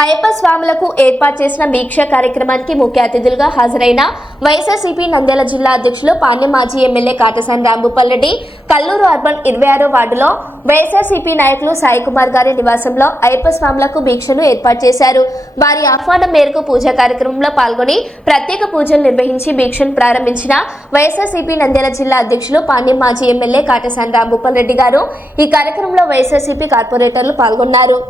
అయ్యప్ప స్వాములకు ఏర్పాటు చేసిన దీక్ష కార్యక్రమానికి ముఖ్య అతిథులుగా హాజరైన వైఎస్ఆర్సీపీ నంద్యాల జిల్లా అధ్యక్షులు పాణ్యం మాజీ ఎమ్మెల్యే కాటసాని రాంభూపాల్రెడ్డి, కల్లూరు అర్బన్ 26వ వార్డులో వైఎస్ఆర్సీపీ నాయకులు సాయి కుమార్ గారి నివాసంలో అయ్యప్ప స్వాములకు దీక్షను ఏర్పాటు చేశారు. వారి ఆహ్వానం మేరకు పూజా కార్యక్రమంలో పాల్గొని ప్రత్యేక పూజలు నిర్వహించి దీక్షను ప్రారంభించిన వైఎస్ఆర్సీపీ నంద్యాల జిల్లా అధ్యక్షులు పాణ్యం మాజీ ఎమ్మెల్యే కాటసాని రాంభూపాల్రెడ్డి గారు ఈ కార్యక్రమంలో వైఎస్ఆర్సీపీ కార్పొరేటర్లు పాల్గొన్నారు.